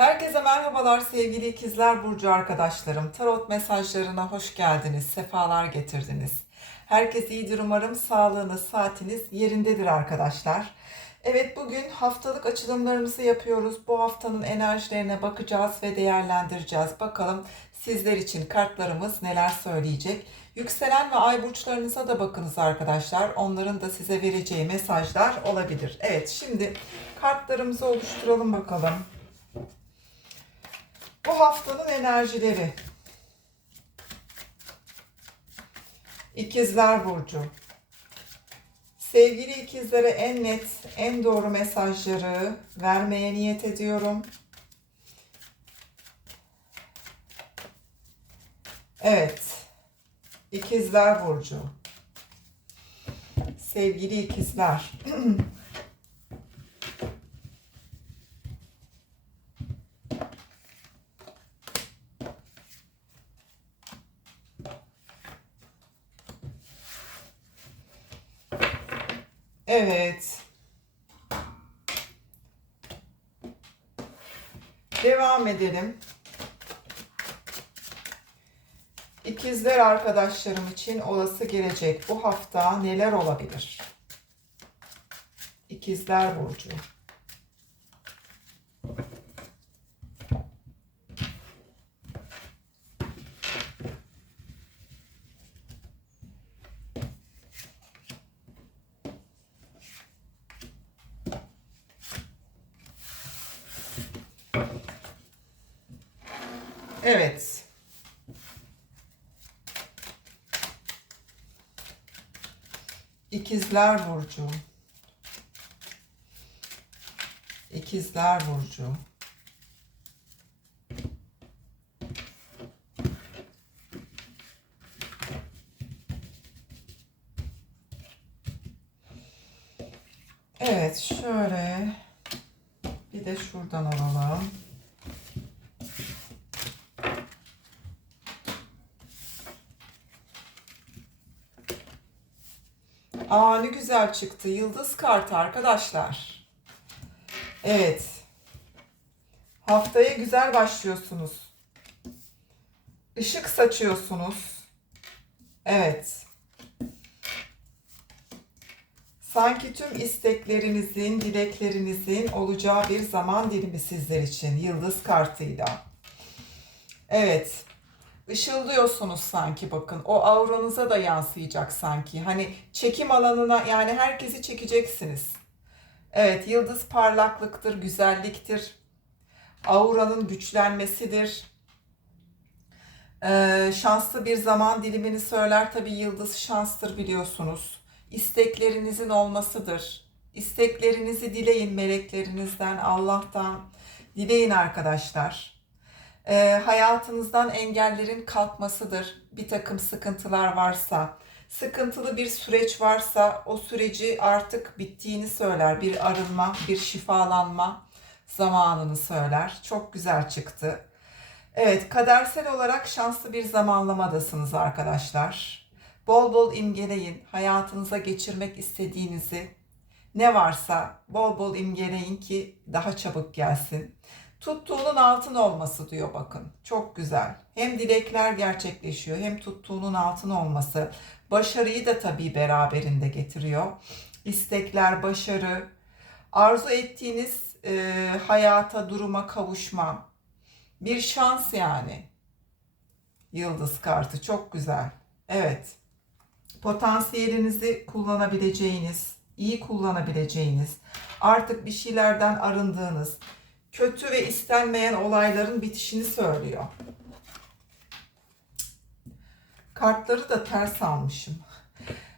Herkese merhabalar sevgili ikizler burcu arkadaşlarım. Tarot mesajlarına hoş geldiniz, sefalar getirdiniz. Herkes iyidir umarım, sağlığınız, saatiniz yerindedir arkadaşlar. Evet bugün haftalık açılımlarımızı yapıyoruz. Bu haftanın enerjilerine bakacağız ve değerlendireceğiz. Bakalım sizler için kartlarımız neler söyleyecek. Yükselen ve ay burçlarınıza da bakınız arkadaşlar. Onların da size vereceği mesajlar olabilir. Evet şimdi kartlarımızı oluşturalım bakalım. Haftanın enerjileri. İkizler Burcu. Sevgili ikizlere en net, en doğru mesajları vermeye niyet ediyorum. Evet. İkizler Burcu. Sevgili ikizler. Evet. Devam edelim. İkizler arkadaşlarım için olası gelecek bu hafta neler olabilir? İkizler Burcu. Evet. İkizler Burcu. İkizler Burcu. Evet, şöyle bir de şuradan alalım. Aa ne güzel çıktı. Yıldız kartı arkadaşlar. Evet. Haftaya güzel başlıyorsunuz. Işık saçıyorsunuz. Evet. Sanki tüm isteklerinizin, dileklerinizin olacağı bir zaman dilimi sizler için yıldız kartıyla. Evet. Işıldıyorsunuz sanki bakın. O auranıza da yansıyacak sanki. Hani çekim alanına yani herkesi çekeceksiniz. Evet, yıldız parlaklıktır, güzelliktir. Auranın güçlenmesidir. Ee, şanslı bir zaman dilimini söyler. Tabii yıldız şanstır biliyorsunuz. İsteklerinizin olmasıdır. İsteklerinizi dileyin meleklerinizden, Allah'tan. Dileyin arkadaşlar e, hayatınızdan engellerin kalkmasıdır. Bir takım sıkıntılar varsa, sıkıntılı bir süreç varsa o süreci artık bittiğini söyler. Bir arınma, bir şifalanma zamanını söyler. Çok güzel çıktı. Evet, kadersel olarak şanslı bir zamanlamadasınız arkadaşlar. Bol bol imgeleyin. Hayatınıza geçirmek istediğinizi ne varsa bol bol imgeleyin ki daha çabuk gelsin. Tuttuğunun altın olması diyor bakın. Çok güzel. Hem dilekler gerçekleşiyor hem tuttuğunun altın olması. Başarıyı da tabii beraberinde getiriyor. İstekler, başarı, arzu ettiğiniz e, hayata, duruma kavuşma. Bir şans yani. Yıldız kartı çok güzel. Evet. Potansiyelinizi kullanabileceğiniz, iyi kullanabileceğiniz, artık bir şeylerden arındığınız, kötü ve istenmeyen olayların bitişini söylüyor. Kartları da ters almışım.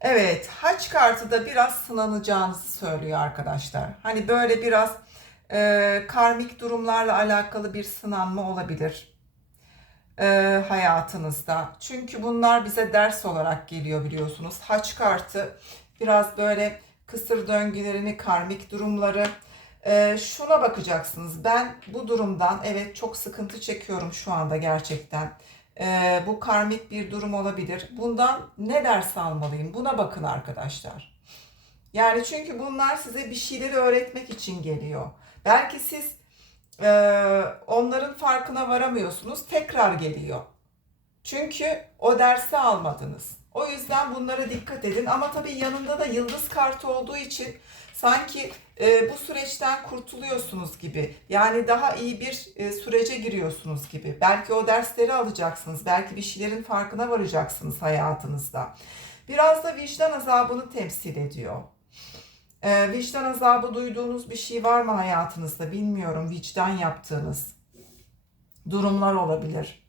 Evet, haç kartı da biraz sınanacağınızı söylüyor arkadaşlar. Hani böyle biraz e, karmik durumlarla alakalı bir sınanma olabilir e, hayatınızda. Çünkü bunlar bize ders olarak geliyor biliyorsunuz. Haç kartı biraz böyle kısır döngülerini, karmik durumları, ee, şuna bakacaksınız. Ben bu durumdan evet çok sıkıntı çekiyorum şu anda gerçekten. Ee, bu karmik bir durum olabilir. Bundan ne ders almalıyım? Buna bakın arkadaşlar. Yani çünkü bunlar size bir şeyleri öğretmek için geliyor. Belki siz e, onların farkına varamıyorsunuz. Tekrar geliyor. Çünkü o dersi almadınız. O yüzden bunlara dikkat edin. Ama tabii yanında da yıldız kartı olduğu için sanki e, bu süreçten kurtuluyorsunuz gibi. Yani daha iyi bir e, sürece giriyorsunuz gibi. Belki o dersleri alacaksınız. Belki bir şeylerin farkına varacaksınız hayatınızda. Biraz da vicdan azabını temsil ediyor. E, vicdan azabı duyduğunuz bir şey var mı hayatınızda bilmiyorum. Vicdan yaptığınız durumlar olabilir.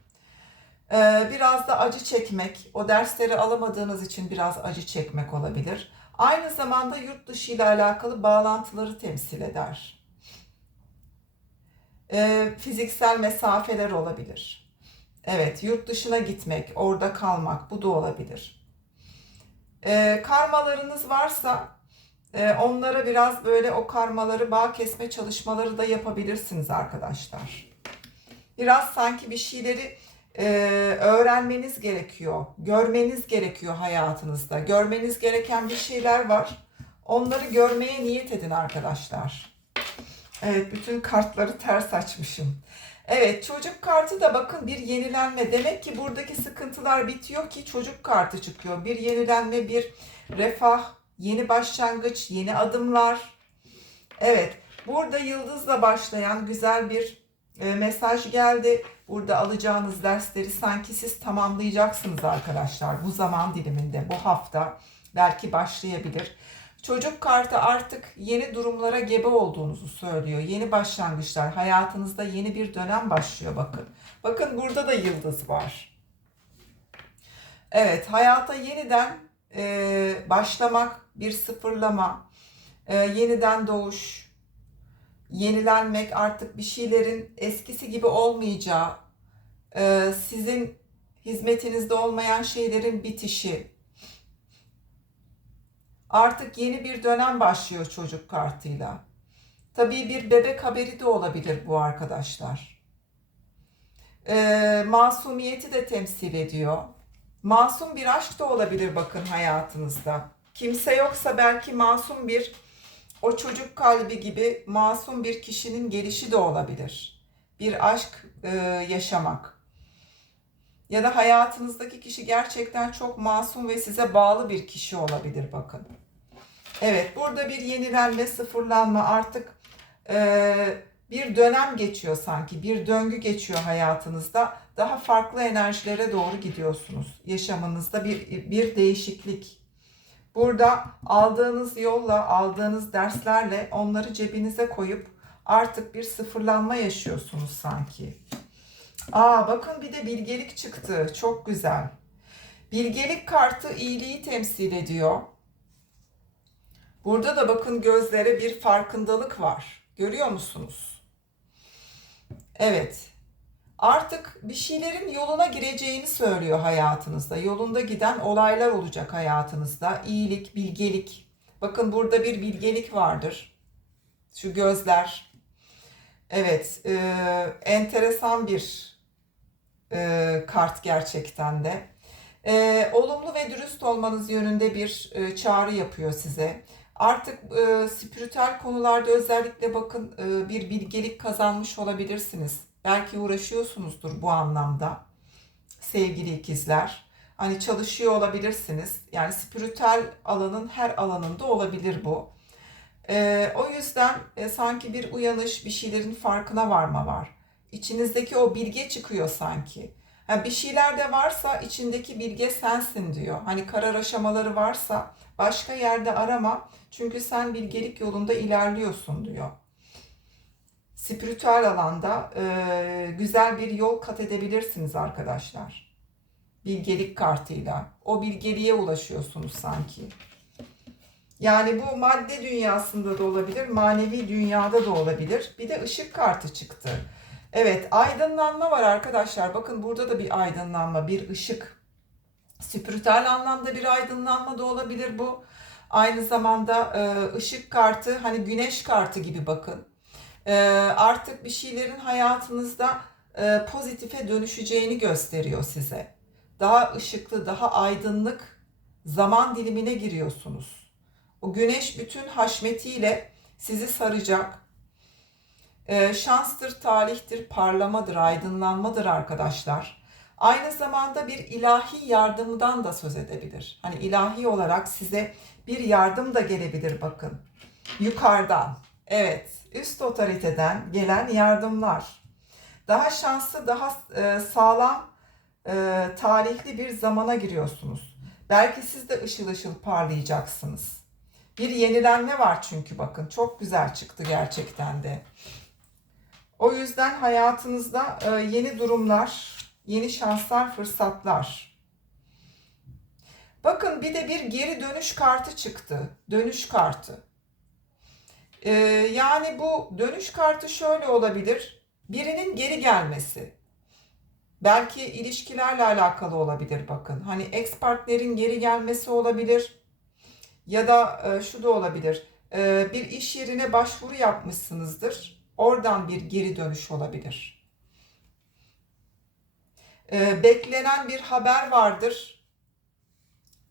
Ee, biraz da acı çekmek, o dersleri alamadığınız için biraz acı çekmek olabilir. Aynı zamanda yurt dışı ile alakalı bağlantıları temsil eder. Ee, fiziksel mesafeler olabilir. Evet, yurt dışına gitmek, orada kalmak, bu da olabilir. Ee, karmalarınız varsa onlara biraz böyle o karmaları bağ kesme çalışmaları da yapabilirsiniz arkadaşlar. Biraz sanki bir şeyleri e, öğrenmeniz gerekiyor, görmeniz gerekiyor hayatınızda. Görmeniz gereken bir şeyler var. Onları görmeye niyet edin arkadaşlar. Evet, bütün kartları ters açmışım. Evet, çocuk kartı da bakın bir yenilenme. Demek ki buradaki sıkıntılar bitiyor ki çocuk kartı çıkıyor. Bir yenilenme, bir refah, yeni başlangıç, yeni adımlar. Evet, burada yıldızla başlayan güzel bir e, mesaj geldi. Burada alacağınız dersleri sanki siz tamamlayacaksınız arkadaşlar bu zaman diliminde, bu hafta belki başlayabilir. Çocuk kartı artık yeni durumlara gebe olduğunuzu söylüyor. Yeni başlangıçlar, hayatınızda yeni bir dönem başlıyor bakın. Bakın burada da yıldız var. Evet, hayata yeniden e, başlamak, bir sıfırlama, e, yeniden doğuş, yenilenmek, artık bir şeylerin eskisi gibi olmayacağı, e, sizin hizmetinizde olmayan şeylerin bitişi. Artık yeni bir dönem başlıyor çocuk kartıyla. Tabii bir bebek haberi de olabilir bu arkadaşlar. E, masumiyeti de temsil ediyor. Masum bir aşk da olabilir bakın hayatınızda. Kimse yoksa belki masum bir o çocuk kalbi gibi masum bir kişinin gelişi de olabilir. Bir aşk e, yaşamak. Ya da hayatınızdaki kişi gerçekten çok masum ve size bağlı bir kişi olabilir bakın. Evet burada bir yenilenme, sıfırlanma artık e, bir dönem geçiyor sanki. Bir döngü geçiyor hayatınızda. Daha farklı enerjilere doğru gidiyorsunuz. Yaşamınızda bir, bir değişiklik Burada aldığınız yolla, aldığınız derslerle onları cebinize koyup artık bir sıfırlanma yaşıyorsunuz sanki. Aa bakın bir de bilgelik çıktı. Çok güzel. Bilgelik kartı iyiliği temsil ediyor. Burada da bakın gözlere bir farkındalık var. Görüyor musunuz? Evet artık bir şeylerin yoluna gireceğini söylüyor hayatınızda. Yolunda giden olaylar olacak hayatınızda. İyilik, bilgelik. Bakın burada bir bilgelik vardır. Şu gözler. Evet, e, enteresan bir e, kart gerçekten de. E, olumlu ve dürüst olmanız yönünde bir e, çağrı yapıyor size. Artık e, spiritüel konularda özellikle bakın e, bir bilgelik kazanmış olabilirsiniz Belki uğraşıyorsunuzdur bu anlamda sevgili ikizler. Hani çalışıyor olabilirsiniz. Yani spiritüel alanın her alanında olabilir bu. Ee, o yüzden e, sanki bir uyanış, bir şeylerin farkına varma var. İçinizdeki o bilge çıkıyor sanki. Yani bir şeyler de varsa içindeki bilge sensin diyor. Hani karar aşamaları varsa başka yerde arama. Çünkü sen bilgelik yolunda ilerliyorsun diyor spiritüel alanda e, güzel bir yol kat edebilirsiniz arkadaşlar. Bilgelik kartıyla. O bilgeliğe ulaşıyorsunuz sanki. Yani bu madde dünyasında da olabilir, manevi dünyada da olabilir. Bir de ışık kartı çıktı. Evet, aydınlanma var arkadaşlar. Bakın burada da bir aydınlanma, bir ışık. Spiritüel anlamda bir aydınlanma da olabilir bu. Aynı zamanda ışık kartı hani güneş kartı gibi bakın artık bir şeylerin hayatınızda e, pozitife dönüşeceğini gösteriyor size. Daha ışıklı, daha aydınlık zaman dilimine giriyorsunuz. O güneş bütün haşmetiyle sizi saracak. Ee, şanstır, talihtir, parlamadır, aydınlanmadır arkadaşlar. Aynı zamanda bir ilahi yardımdan da söz edebilir. Hani ilahi olarak size bir yardım da gelebilir bakın. Yukarıdan. Evet, üst otoriteden gelen yardımlar. Daha şanslı, daha e, sağlam, e, tarihli bir zamana giriyorsunuz. Belki siz de ışıl ışıl parlayacaksınız. Bir yenilenme var çünkü bakın. Çok güzel çıktı gerçekten de. O yüzden hayatınızda e, yeni durumlar, yeni şanslar, fırsatlar. Bakın bir de bir geri dönüş kartı çıktı. Dönüş kartı. E, yani bu dönüş kartı şöyle olabilir. Birinin geri gelmesi. Belki ilişkilerle alakalı olabilir bakın. Hani ex partnerin geri gelmesi olabilir. Ya da e, şu da olabilir. E, bir iş yerine başvuru yapmışsınızdır. Oradan bir geri dönüş olabilir. E, beklenen bir haber vardır.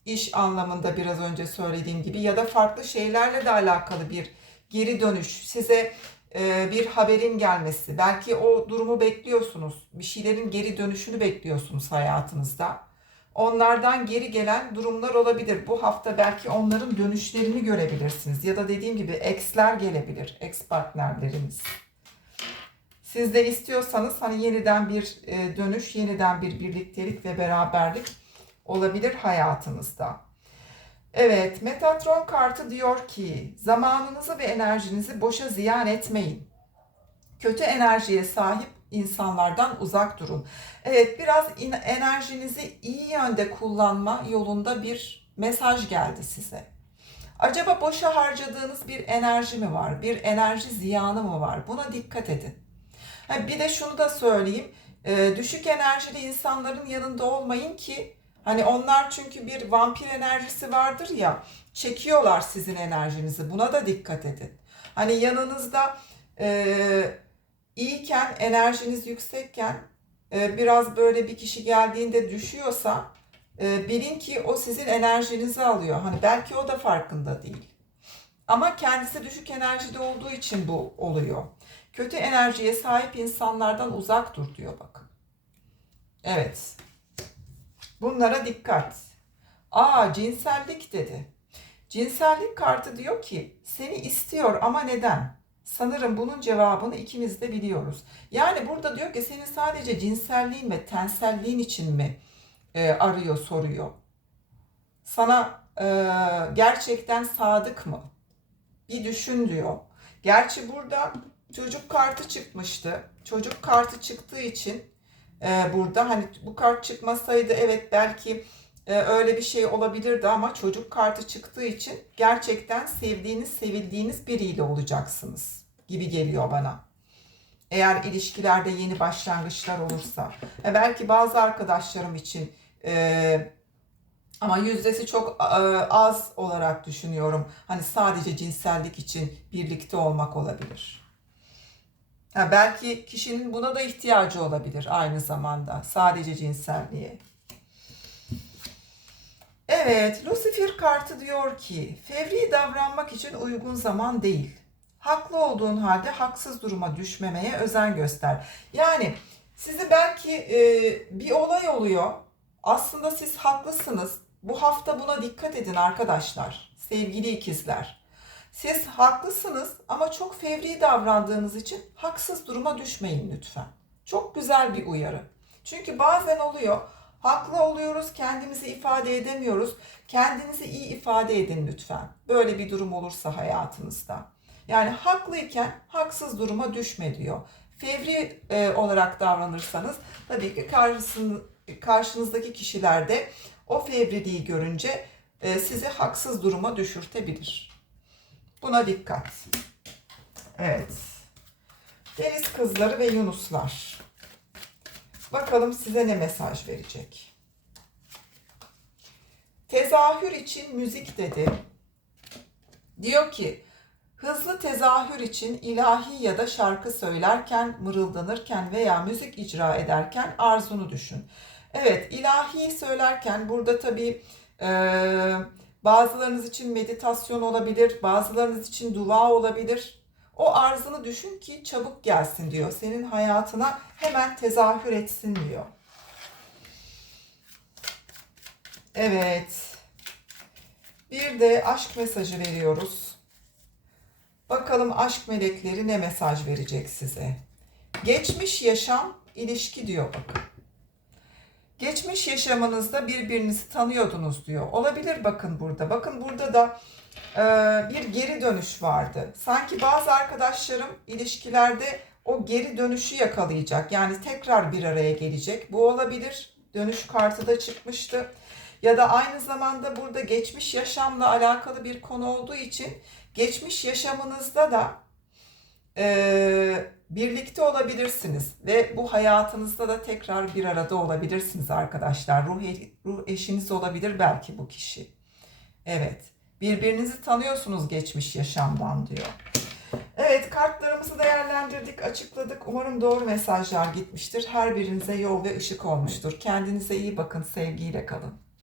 İş anlamında biraz önce söylediğim gibi ya da farklı şeylerle de alakalı bir geri dönüş. Size e, bir haberin gelmesi. Belki o durumu bekliyorsunuz. Bir şeylerin geri dönüşünü bekliyorsunuz hayatınızda. Onlardan geri gelen durumlar olabilir. Bu hafta belki onların dönüşlerini görebilirsiniz. Ya da dediğim gibi ex'ler gelebilir. Ex partnerleriniz. Siz de istiyorsanız hani yeniden bir e, dönüş, yeniden bir birliktelik ve beraberlik olabilir hayatınızda. Evet, Metatron kartı diyor ki zamanınızı ve enerjinizi boşa ziyan etmeyin. Kötü enerjiye sahip insanlardan uzak durun. Evet, biraz enerjinizi iyi yönde kullanma yolunda bir mesaj geldi size. Acaba boşa harcadığınız bir enerji mi var? Bir enerji ziyanı mı var? Buna dikkat edin. bir de şunu da söyleyeyim. Düşük enerjili insanların yanında olmayın ki Hani onlar çünkü bir vampir enerjisi vardır ya, çekiyorlar sizin enerjinizi. Buna da dikkat edin. Hani yanınızda e, iyiyken, enerjiniz yüksekken e, biraz böyle bir kişi geldiğinde düşüyorsa e, bilin ki o sizin enerjinizi alıyor. Hani belki o da farkında değil. Ama kendisi düşük enerjide olduğu için bu oluyor. Kötü enerjiye sahip insanlardan uzak dur diyor bakın. Evet. Bunlara dikkat. Aa cinsellik dedi. Cinsellik kartı diyor ki seni istiyor ama neden? Sanırım bunun cevabını ikimiz de biliyoruz. Yani burada diyor ki senin sadece cinselliğin ve tenselliğin için mi e, arıyor soruyor. Sana e, gerçekten sadık mı? Bir düşün diyor. Gerçi burada çocuk kartı çıkmıştı. Çocuk kartı çıktığı için e, burada. Hani bu kart çıkmasaydı evet belki e, öyle bir şey olabilirdi ama çocuk kartı çıktığı için gerçekten sevdiğiniz, sevildiğiniz biriyle olacaksınız gibi geliyor bana. Eğer ilişkilerde yeni başlangıçlar olursa. E, belki bazı arkadaşlarım için e, ama yüzdesi çok e, az olarak düşünüyorum. Hani sadece cinsellik için birlikte olmak olabilir. Ha, belki kişinin buna da ihtiyacı olabilir aynı zamanda. Sadece cinselliğe. Evet, Lucifer kartı diyor ki, fevri davranmak için uygun zaman değil. Haklı olduğun halde haksız duruma düşmemeye özen göster. Yani sizi belki e, bir olay oluyor. Aslında siz haklısınız. Bu hafta buna dikkat edin arkadaşlar. Sevgili ikizler. Siz haklısınız ama çok fevri davrandığınız için haksız duruma düşmeyin lütfen. Çok güzel bir uyarı. Çünkü bazen oluyor. Haklı oluyoruz, kendimizi ifade edemiyoruz. Kendinizi iyi ifade edin lütfen. Böyle bir durum olursa hayatınızda. Yani haklıyken haksız duruma düşme diyor. Fevri e, olarak davranırsanız tabii ki karşısın, karşınızdaki kişiler de o fevriliği görünce e, sizi haksız duruma düşürtebilir. Buna dikkat. Evet. Deniz kızları ve yunuslar. Bakalım size ne mesaj verecek. Tezahür için müzik dedi. Diyor ki, hızlı tezahür için ilahi ya da şarkı söylerken, mırıldanırken veya müzik icra ederken arzunu düşün. Evet, ilahi söylerken burada tabii ee, Bazılarınız için meditasyon olabilir, bazılarınız için dua olabilir. O arzını düşün ki çabuk gelsin diyor. Senin hayatına hemen tezahür etsin diyor. Evet. Bir de aşk mesajı veriyoruz. Bakalım aşk melekleri ne mesaj verecek size? Geçmiş yaşam ilişki diyor bakın. Geçmiş yaşamınızda birbirinizi tanıyordunuz diyor. Olabilir bakın burada. Bakın burada da e, bir geri dönüş vardı. Sanki bazı arkadaşlarım ilişkilerde o geri dönüşü yakalayacak. Yani tekrar bir araya gelecek. Bu olabilir. Dönüş kartı da çıkmıştı. Ya da aynı zamanda burada geçmiş yaşamla alakalı bir konu olduğu için geçmiş yaşamınızda da e, birlikte olabilirsiniz ve bu hayatınızda da tekrar bir arada olabilirsiniz arkadaşlar. Ruh, e- ruh eşiniz olabilir belki bu kişi. Evet. Birbirinizi tanıyorsunuz geçmiş yaşamdan diyor. Evet kartlarımızı değerlendirdik, açıkladık. Umarım doğru mesajlar gitmiştir. Her birinize yol ve ışık olmuştur. Kendinize iyi bakın, sevgiyle kalın.